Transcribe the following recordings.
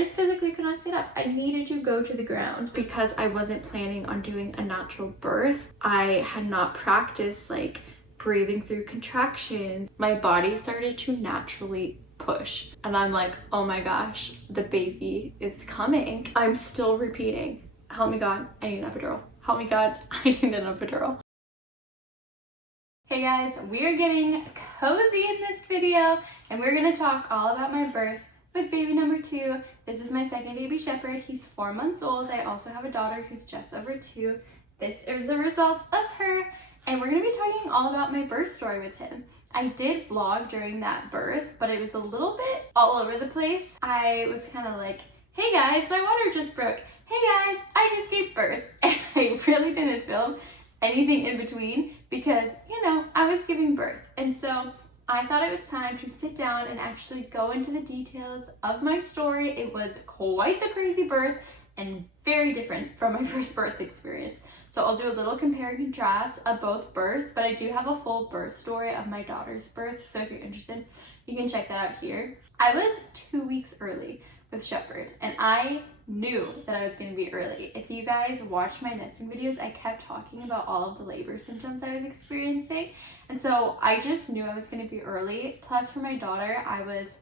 just physically could not sit up. I needed to go to the ground. Because I wasn't planning on doing a natural birth, I had not practiced like breathing through contractions. My body started to naturally push. And I'm like, oh my gosh, the baby is coming. I'm still repeating, help me God, I need an epidural. Help me God, I need an epidural. Hey guys, we are getting cozy in this video and we're gonna talk all about my birth with baby number 2. This is my second baby Shepherd. He's 4 months old. I also have a daughter who's just over 2. This is the result of her, and we're gonna be talking all about my birth story with him. I did vlog during that birth, but it was a little bit all over the place. I was kind of like, hey guys, my water just broke. Hey guys, I just gave birth. And I really didn't film anything in between because, you know, I was giving birth. And so I thought it was time to sit down and actually go into the details of my story. It was quite the crazy birth and very different from my first birth experience. So I'll do a little compare and contrast of both births, but I do have a full birth story of my daughter's birth. So if you're interested, you can check that out here. I was 2 weeks early with Shepherd, and I knew that I was going to be early. If you guys watch my nesting videos, I kept talking about all of the labor symptoms I was experiencing. And so I just knew I was going to be early. Plus for my daughter, I was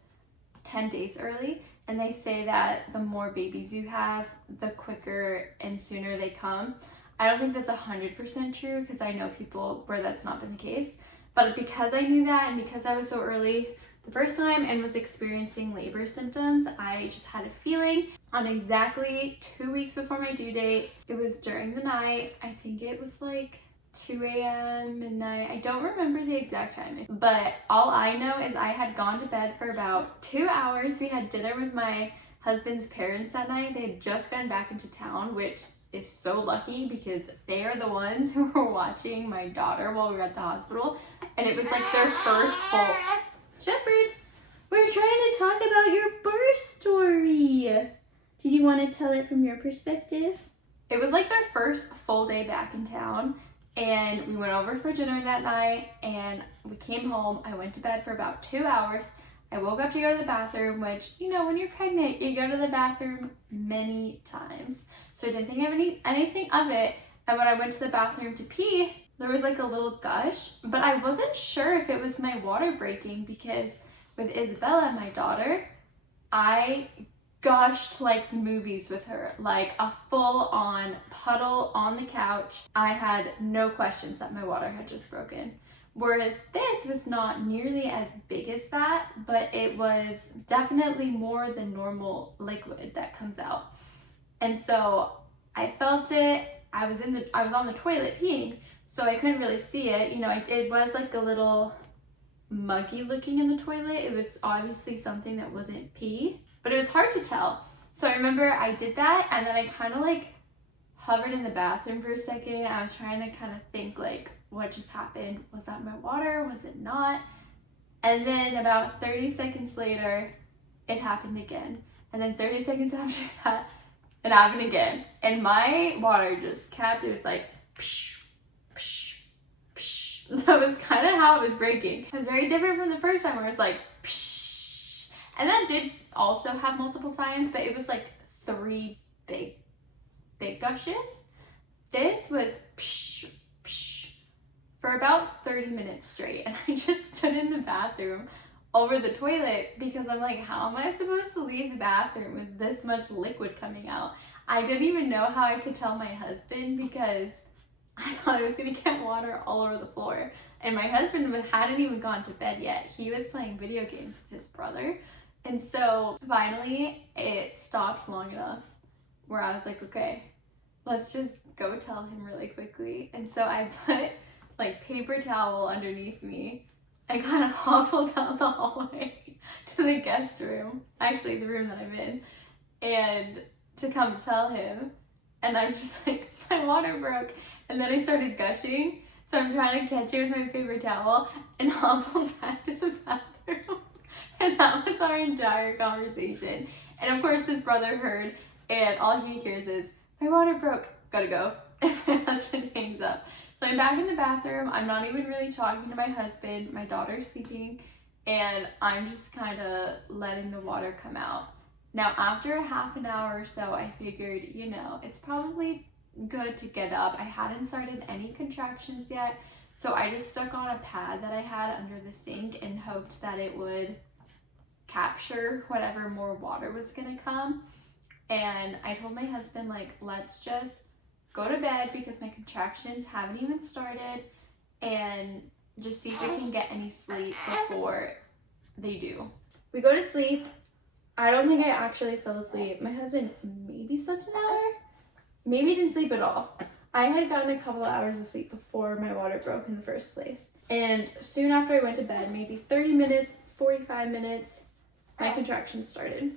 10 days early. And they say that the more babies you have, the quicker and sooner they come. I don't think that's 100% true because I know people where that's not been the case. But because I knew that and because I was so early the first time and was experiencing labor symptoms, I just had a feeling. On exactly 2 weeks before my due date, it was during the night. I think it was like 2 a.m., midnight. I don't remember the exact time. But all I know is I had gone to bed for about 2 hours. We had dinner with my husband's parents that night. They had just gone back into town, which is so lucky because they are the ones who were watching my daughter while we were at the hospital. And it was like their first full... Shepherd, we're trying to talk about your birth story. Did you want to tell it from your perspective? It was like their first full day back in town, and we went over for dinner that night, and we came home. I went to bed for about 2 hours. I woke up to go to the bathroom, which, you know, when you're pregnant, you go to the bathroom many times. So I didn't think of anything of it. And when I went to the bathroom to pee, there was like a little gush, but I wasn't sure if it was my water breaking because with Isabella, my daughter, I gushed like movies with her, like a full-on puddle on the couch. I had no questions that my water had just broken. Whereas this was not nearly as big as that, but it was definitely more than normal liquid that comes out. And so I felt it. I was on the toilet peeing, so I couldn't really see it. You know, it was like a little muggy looking in the toilet. It was obviously something that wasn't pee, but it was hard to tell. So I remember I did that, and then I kind of like hovered in the bathroom for a second. I was trying to kind of think like, what just happened? Was that my water? Was it not? And then about 30 seconds later, it happened again. And then 30 seconds after that, it happened again. And my water just kept, it was like, psh, psh, psh. That was kind of how it was breaking. It was very different from the first time where it was like, psh. And that did also have multiple times, but it was like 3 big gushes. This was psh, psh, for about 30 minutes straight. And I just stood in the bathroom over the toilet because I'm like, how am I supposed to leave the bathroom with this much liquid coming out? I didn't even know how I could tell my husband because I thought I was gonna get water all over the floor. And my husband hadn't even gone to bed yet. He was playing video games with his brother. And so finally it stopped long enough where I was like, okay, let's just go tell him really quickly. And so I put like paper towel underneath me and kind of hobbled down the hallway to the guest room, actually the room that I'm in, and to come tell him. And I'm just like, my water broke. And then I started gushing. So I'm trying to catch it with my paper towel and hobble back to the bathroom. And that was our entire conversation. And of course his brother heard, and all he hears is, my water broke, gotta go. And my husband hangs up. So I'm back in the bathroom. I'm not even really talking to my husband. My daughter's sleeping, and I'm just kind of letting the water come out. Now after a half an hour or so, I figured, you know, it's probably good to get up. I hadn't started any contractions yet, so I just stuck on a pad that I had under the sink and hoped that it would capture whatever more water was gonna come. And I told my husband, like, let's just go to bed because my contractions haven't even started, and just see if we can get any sleep before they do. We go to sleep. I don't think I actually fell asleep. My husband maybe slept an hour, maybe didn't sleep at all. I had gotten a couple of hours of sleep before my water broke in the first place. And soon after I went to bed, maybe 30 minutes, 45 minutes, my contractions started.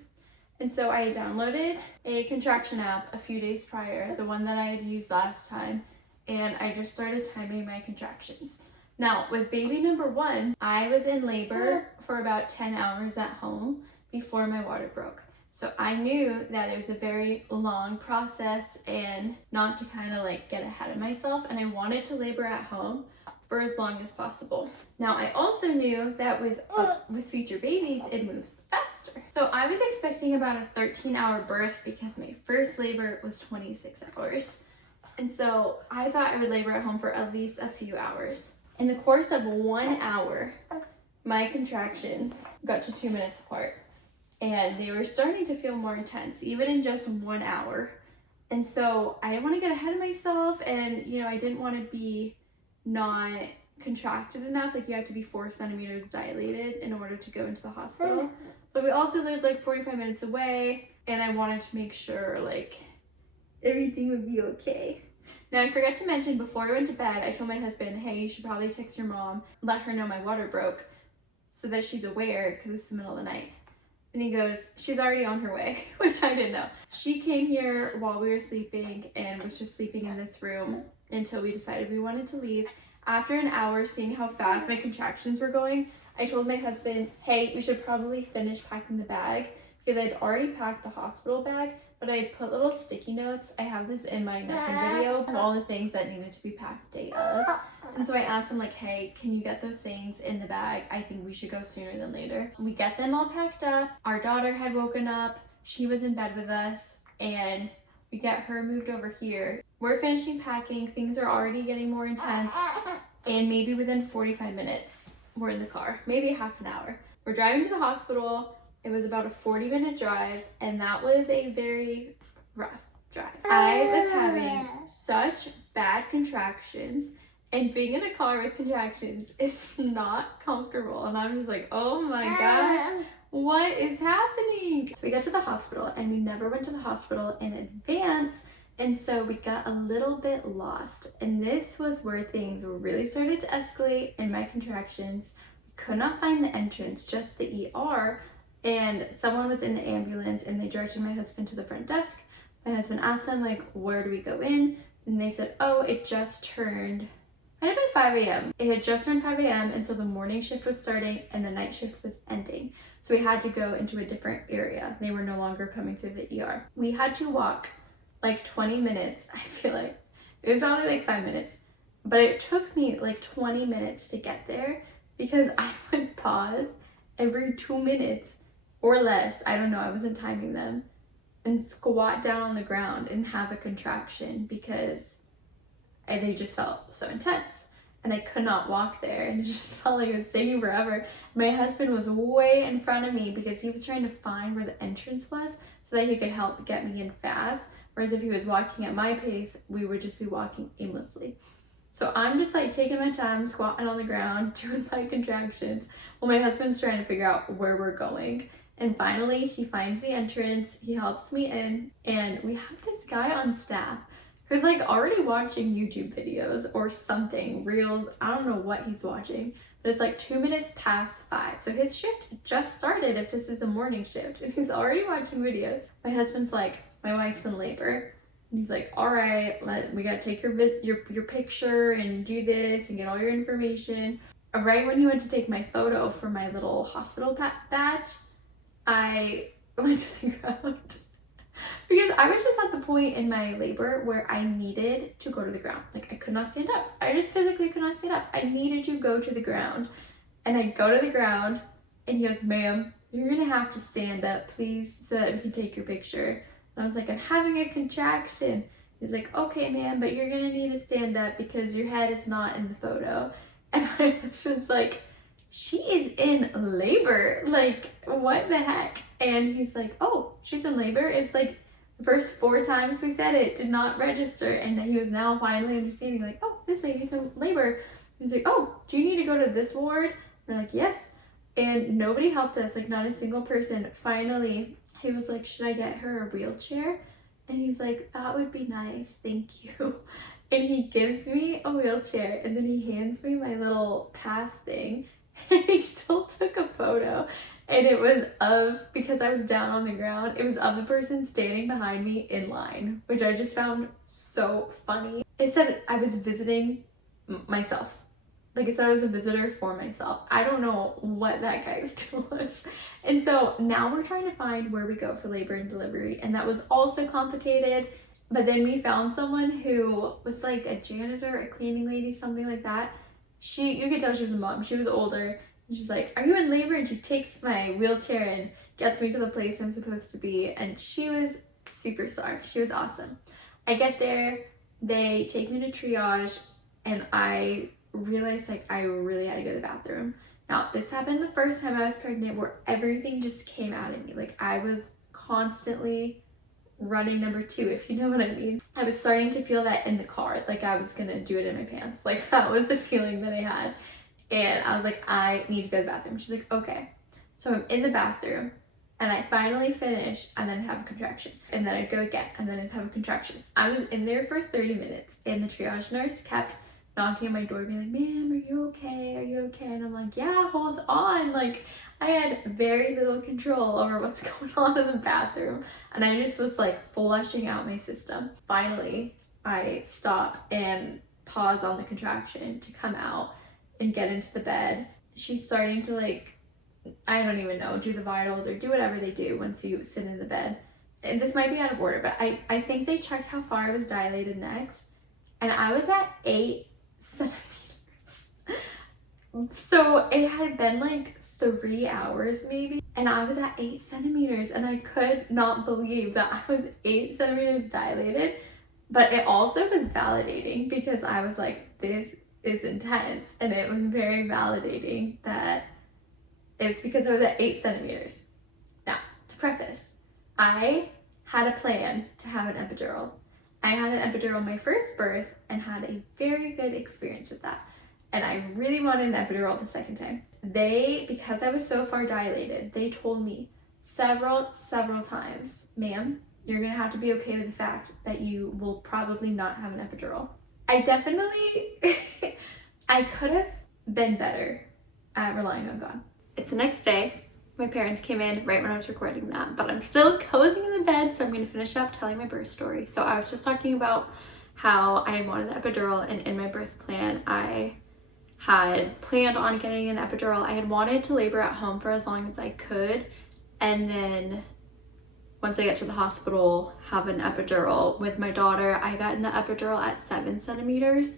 And so I downloaded a contraction app a few days prior, the one that I had used last time, and I just started timing my contractions. Now, with baby number 1, I was in labor for about 10 hours at home before my water broke. So I knew that it was a very long process and not to kind of like get ahead of myself, and I wanted to labor at home for as long as possible. Now, I also knew that with future babies, it moves faster. So I was expecting about a 13-hour birth because my first labor was 26 hours. And so I thought I would labor at home for at least a few hours. In the course of 1 hour, my contractions got to 2 minutes apart, and they were starting to feel more intense, even in just 1 hour. And so I didn't want to get ahead of myself, and you know, I didn't want to be not contracted enough. Like, you have to be 4 centimeters dilated in order to go into the hospital. But we also lived like 45 minutes away, and I wanted to make sure like everything would be okay. Now, I forgot to mention, before I went to bed, I told my husband, hey, you should probably text your mom, let her know my water broke so that she's aware, because it's the middle of the night. And he goes, she's already on her way, which I didn't know. She came here while we were sleeping and was just sleeping in this room until we decided we wanted to leave. After an hour, seeing how fast my contractions were going, I told my husband, hey, we should probably finish packing the bag, because I'd already packed the hospital bag, but I had put little sticky notes. I have this in my nursing video of all the things that needed to be packed day of. And so I asked him, like, hey, can you get those things in the bag? I think we should go sooner than later. We get them all packed up. Our daughter had woken up. She was in bed with us, and we get her moved over here. We're finishing packing. Things are already getting more intense. And maybe within 45 minutes, we're in the car, maybe half an hour. We're driving to the hospital. It was about a 40-minute drive, and that was a very rough drive. I was having such bad contractions, and being in a car with contractions is not comfortable. And I'm just like, oh my gosh, what is happening? So we got to the hospital, and we never went to the hospital in advance, and so we got a little bit lost. And this was where things really started to escalate in my contractions. We could not find the entrance, just the ER. And someone was in the ambulance, and they directed my husband to the front desk. My husband asked them, like, where do we go in? And they said, oh, it just turned, might have been 5 a.m. It had just turned 5 a.m. And so the morning shift was starting and the night shift was ending. So we had to go into a different area. They were no longer coming through the ER. We had to walk like 20 minutes. I feel like it was probably like 5 minutes, but it took me like 20 minutes to get there, because I would pause every 2 minutes or less, I don't know, I wasn't timing them, and squat down on the ground and have a contraction because they just felt so intense, and I could not walk there, and it just felt like it was taking forever. My husband was way in front of me because he was trying to find where the entrance was so that he could help get me in fast, whereas if he was walking at my pace, we would just be walking aimlessly. So I'm just like taking my time, squatting on the ground, doing my contractions, while my husband's trying to figure out where we're going. And finally, he finds the entrance, he helps me in, and we have this guy on staff who's like already watching YouTube videos or something, reels, I don't know what he's watching, but it's like 2 minutes past 5. So his shift just started if this is a morning shift, and he's already watching videos. My husband's like, my wife's in labor. And he's like, all right, we gotta take your picture and do this and get all your information. Right when he went to take my photo for my little hospital badge, I went to the ground because I was just at the point in my labor where I needed to go to the ground. Like, I could not stand up. I just physically could not stand up. I needed to go to the ground. And I go to the ground, and he goes, ma'am, you're gonna have to stand up, please, so that we can take your picture. And I was like, I'm having a contraction. He's like, okay, ma'am, but you're gonna need to stand up because your head is not in the photo. And my husband's like, she is in labor. Like, what the heck? And he's like, oh, she's in labor? It's like the first 4 times we said it did not register. And then he was now finally understanding, like, oh, this lady's in labor. He's like, oh, do you need to go to this ward? We're like, yes. And nobody helped us, like not a single person. Finally, he was like, should I get her a wheelchair? And he's like, that would be nice, thank you. And he gives me a wheelchair, and then he hands me my little pass thing, and he still took a photo. And it was because I was down on the ground, it was of the person standing behind me in line, which I just found so funny. It said I was visiting myself. Like I said, I was a visitor for myself. I don't know what that guy's deal was. And so now we're trying to find where we go for labor and delivery. And that was also complicated. But then we found someone who was like a janitor, a cleaning lady, something like that. You could tell she was a mom. She was older. And she's like, are you in labor? And she takes my wheelchair and gets me to the place I'm supposed to be. And she was superstar. She was awesome. I get there, they take me to triage, and I realized like I really had to go to the bathroom. Now, this happened the first time I was pregnant where everything just came out of me. Like I was constantly running number 2, if you know what I mean. I was starting to feel that in the car, like I was gonna do it in my pants. Like that was the feeling that I had. And I was like, I need to go to the bathroom. She's like, okay. So I'm in the bathroom and I finally finish and then have a contraction. And then I'd go again and then I'd have a contraction. I was in there for 30 minutes and the triage nurse kept knocking on my door being like, ma'am, are you okay? Are you okay? And I'm like, yeah, hold on. Like I had very little control over what's going on in the bathroom. And I just was like flushing out my system. Finally, I stop and pause on the contraction to come out and get into the bed. She's starting to like, I don't even know, do the vitals or do whatever they do once you sit in the bed. And this might be out of order, but I think they checked how far I was dilated next. And I was at 8 centimeters. So it had been like 3 hours maybe, and I was at 8 centimeters, and I could not believe that I was 8 centimeters dilated. But it also was validating because I was like, this is intense, and it was very validating that it's because I was at 8 centimeters. Now, to preface, I had a plan to have an epidural. I had an epidural my first birth and had a very good experience with that. And I really wanted an epidural the second time. Because I was so far dilated, they told me several times, ma'am, you're gonna have to be okay with the fact that you will probably not have an epidural. I definitely, I could have been better at relying on God. It's the next day. My parents came in right when I was recording that, but I'm still cozying in the bed, so I'm going to finish up telling my birth story. So I was just talking about how I had wanted the epidural, and in my birth plan, I had planned on getting an epidural. I had wanted to labor at home for as long as I could, and then once I get to the hospital, have an epidural. With my daughter, I got in the epidural at 7 centimeters.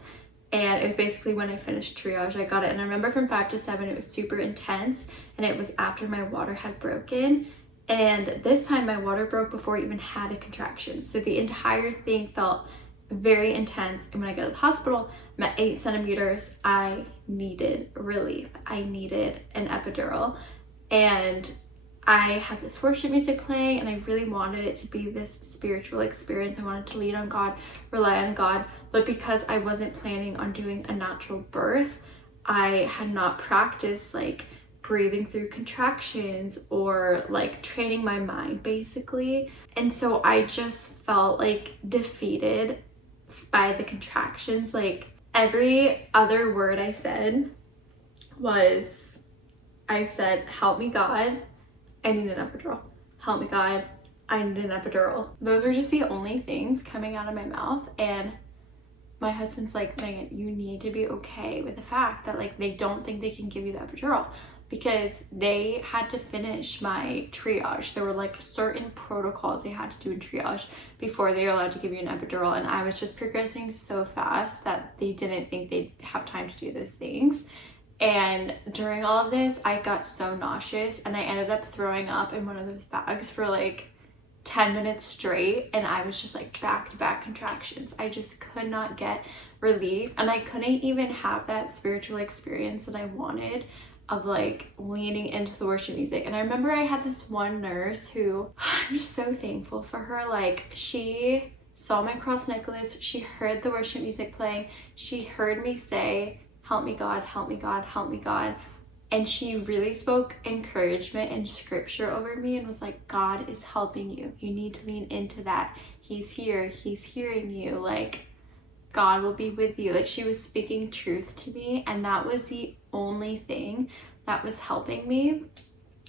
And it was basically when I finished triage, I got it. And I remember from 5 to 7, it was super intense. And it was after my water had broken. And this time my water broke before I even had a contraction. So the entire thing felt very intense. And when I got to the hospital, I'm at 8 centimeters. I needed relief. I needed an epidural. And I had this worship music playing, and I really wanted it to be this spiritual experience. I wanted to lean on God, rely on God. But because I wasn't planning on doing a natural birth, I had not practiced like breathing through contractions or like training my mind basically. And so I just felt like defeated by the contractions. Like every other word I said was, I said, help me God, I need an epidural. Help me God, I need an epidural. Those were just the only things coming out of my mouth. And my husband's like, Megan, you need to be okay with the fact that like they don't think they can give you the epidural, because they had to finish my triage. There were like certain protocols they had to do in triage before they were allowed to give you an epidural. And I was just progressing so fast that they didn't think they'd have time to do those things. And during all of this, I got so nauseous and I ended up throwing up in one of those bags for like 10 minutes straight, and I was just like back-to-back contractions. I just could not get relief, and I couldn't even have that spiritual experience that I wanted of like leaning into the worship music. And I remember I had this one nurse who, I'm just so thankful for her. Like, she saw my cross necklace, she heard the worship music playing, she heard me say, help me God, help me God, help me God. And she really spoke encouragement and scripture over me and was like, God is helping you. You need to lean into that. He's here. He's hearing you. Like, God will be with you. Like, she was speaking truth to me, and that was the only thing that was helping me.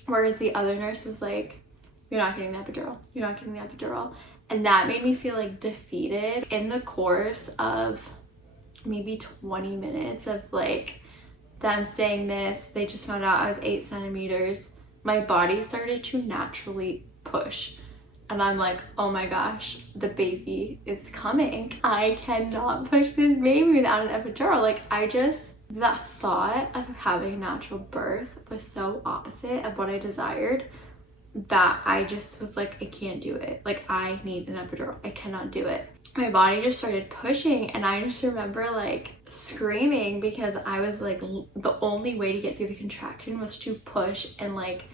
Whereas the other nurse was like, you're not getting the epidural. You're not getting the epidural. And that made me feel like defeated. In the course of maybe 20 minutes of like them saying this, they just found out I was 8 centimeters. My body started to naturally push. And I'm like, oh my gosh, the baby is coming. I cannot push this baby without an epidural. Like, that thought of having a natural birth was so opposite of what I desired that I just was like, I can't do it. Like, I need an epidural. I cannot do it. My body just started pushing, and I just remember like screaming because I was like, the only way to get through the contraction was to push and like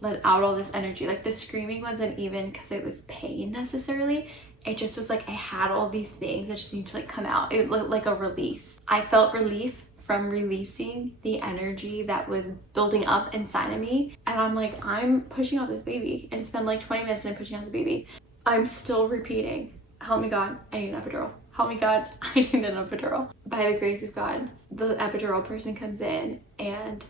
let out all this energy. Like, the screaming wasn't even because it was pain necessarily. It just was like I had all these things that just need to like come out. It was like a release. I felt relief from releasing the energy that was building up inside of me. And I'm like, I'm pushing out this baby. And it's been like 20 minutes and I'm pushing out the baby. I'm still repeating, help me God, I need an epidural. Help me God, I need an epidural. By the grace of God, the epidural person comes in and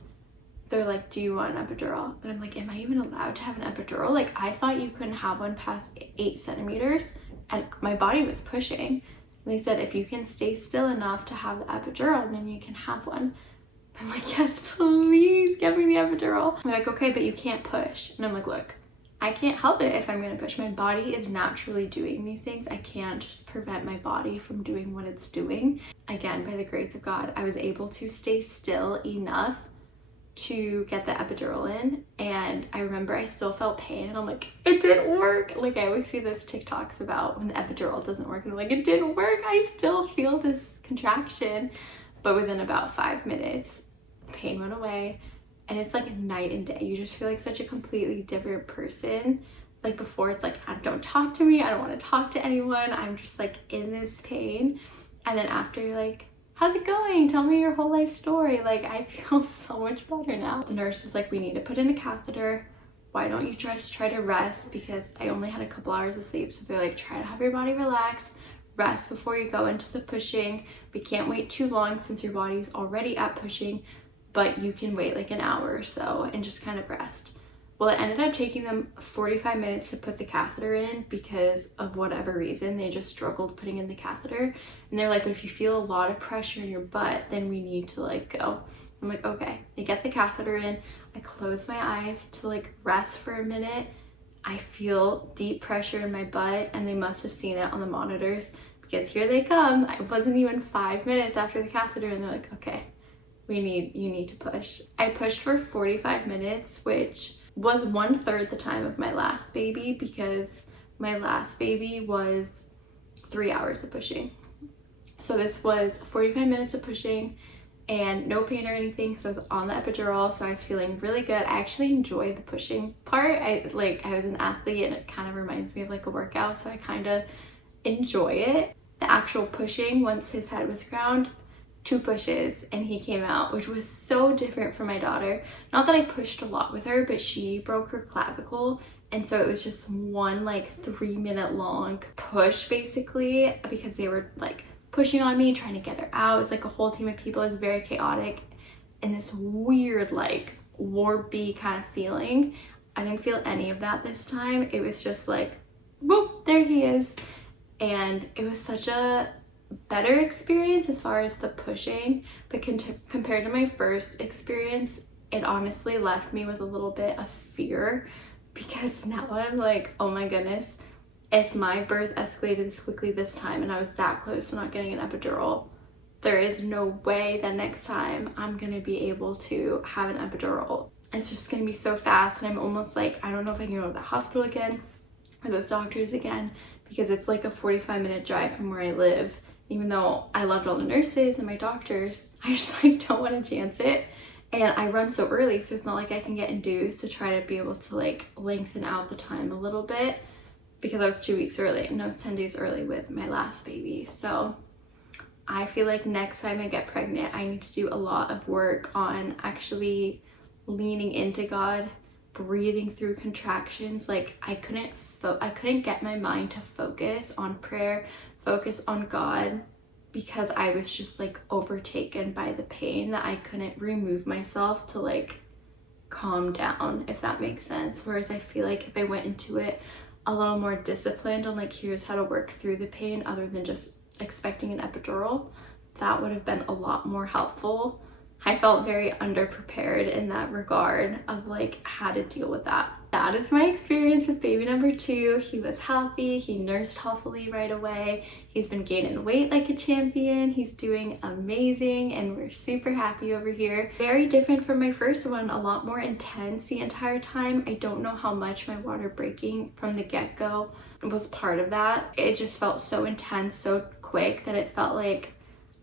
they're like, do you want an epidural? And I'm like, am I even allowed to have an epidural? Like, I thought you couldn't have one past 8 centimeters. And my body was pushing. And they said, if you can stay still enough to have the epidural, then you can have one. I'm like, yes, please get me the epidural. They're like, okay, but you can't push. And I'm like, look, I can't help it if I'm gonna push. My body is naturally doing these things. I can't just prevent my body from doing what it's doing. Again, by the grace of God, I was able to stay still enough to get the epidural in, and I remember I still felt pain, and I'm like, it didn't work. Like, I always see those TikToks about when the epidural doesn't work, and I'm like, it didn't work. I still feel this contraction. But within about 5 minutes, the pain went away. And it's like night and day. You just feel like such a completely different person. Like, before, it's like, don't talk to me. I don't want to talk to anyone. I'm just like in this pain. And then after, you're like, how's it going? Tell me your whole life story. Like, I feel so much better now. The nurse was like, we need to put in a catheter. Why don't you just try to rest? Because I only had a couple hours of sleep. So they're like, try to have your body relax. Rest before you go into the pushing. We can't wait too long since your body's already at pushing. But you can wait like an hour or so and just kind of rest. Well, it ended up taking them 45 minutes to put the catheter in because of whatever reason. They just struggled putting in the catheter. And they're like, but if you feel a lot of pressure in your butt, then we need to like go. I'm like, okay. They get the catheter in. I close my eyes to like rest for a minute. I feel deep pressure in my butt, and they must have seen it on the monitors because here they come. It wasn't even 5 minutes after the catheter, and they're like, okay. You need to push. I pushed for 45 minutes, which was 1/3 the time of my last baby, because my last baby was 3 hours of pushing. So this was 45 minutes of pushing and no pain or anything because I was on the epidural, so I was feeling really good. I actually enjoyed the pushing part. I was an athlete, and it kind of reminds me of like a workout, so I kind of enjoy it. The actual pushing, once his head was ground, 2 pushes and he came out, which was so different from my daughter. Not that I pushed a lot with her, but she broke her clavicle, and so it was just one like 3-minute long push basically, because they were like pushing on me, trying to get her out. It was like a whole team of people. It was very chaotic and this weird like warpy kind of feeling. I didn't feel any of that this time. It was just like, whoop, there he is. And it was such a better experience as far as the pushing, but compared to my first experience, it honestly left me with a little bit of fear, because now I'm like, oh my goodness, if my birth escalated this quickly this time and I was that close to not getting an epidural, there is no way that next time I'm gonna be able to have an epidural. It's just gonna be so fast, and I'm almost like, I don't know if I can go to the hospital again or those doctors again, because it's like a 45-minute drive from where I live. Even though I loved all the nurses and my doctors, I just like don't want to chance it. And I run so early, so it's not like I can get induced to try to be able to like lengthen out the time a little bit, because I was 2 weeks early and I was 10 days early with my last baby. So I feel like next time I get pregnant, I need to do a lot of work on actually leaning into God, breathing through contractions. Like I couldn't get my mind to focus on prayer, focus on God, because I was just like overtaken by the pain that I couldn't remove myself to like calm down, if that makes sense. Whereas I feel like if I went into it a little more disciplined on like, here's how to work through the pain other than just expecting an epidural, that would have been a lot more helpful. I felt very underprepared in that regard of like how to deal with that. That is my experience with baby number 2. He was healthy, he nursed healthily right away. He's been gaining weight like a champion. He's doing amazing and we're super happy over here. Very different from my first one, a lot more intense the entire time. I don't know how much my water breaking from the get-go was part of that. It just felt so intense, so quick that it felt like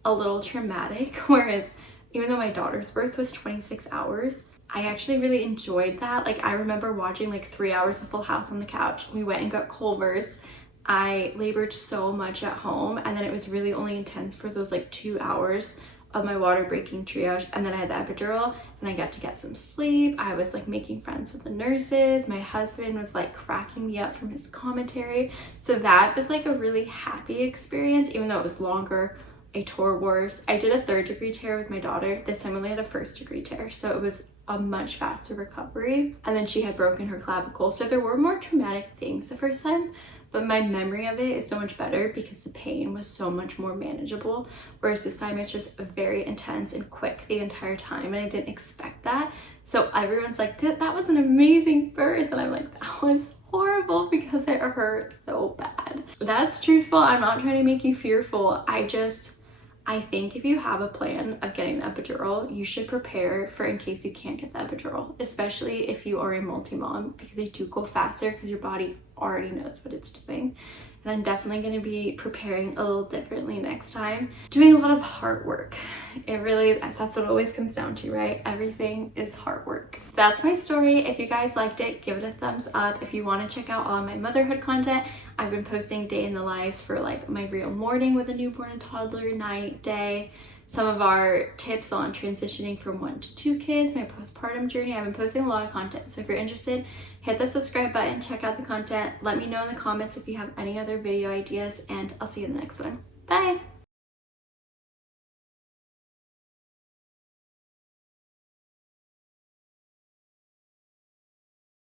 a little traumatic, whereas even though my daughter's birth was 26 hours, I actually really enjoyed that. Like I remember watching like 3 hours of Full House on the couch. We went and got Culver's. I labored so much at home, and then it was really only intense for those like 2 hours of my water breaking triage, and then I had the epidural and I got to get some sleep. I was like making friends with the nurses. My husband was like cracking me up from his commentary. So that was like a really happy experience, even though it was longer. I tore worse. I did a 3rd-degree tear with my daughter. This time I only had a 1st-degree tear, so it was a much faster recovery. And then she had broken her clavicle, so there were more traumatic things the first time, but my memory of it is so much better because the pain was so much more manageable, whereas this time it's just very intense and quick the entire time, and I didn't expect that. So everyone's like, that was an amazing birth, and I'm like, that was horrible because it hurt so bad. That's truthful. I'm not trying to make you fearful. I think if you have a plan of getting the epidural, you should prepare for in case you can't get the epidural, especially if you are a multi-mom, because they do go faster because your body already knows what it's doing. And I'm definitely going to be preparing a little differently next time. Doing a lot of heart work. That's what it always comes down to, right? Everything is heart work. That's my story. If you guys liked it, give it a thumbs up. If you want to check out all of my motherhood content, I've been posting day in the lives for like my real morning with a newborn and toddler, night, day, some of our tips on transitioning from 1 to 2 kids, my postpartum journey. I've been posting a lot of content. So if you're interested, hit that subscribe button, check out the content. Let me know in the comments if you have any other video ideas, and I'll see you in the next one. Bye!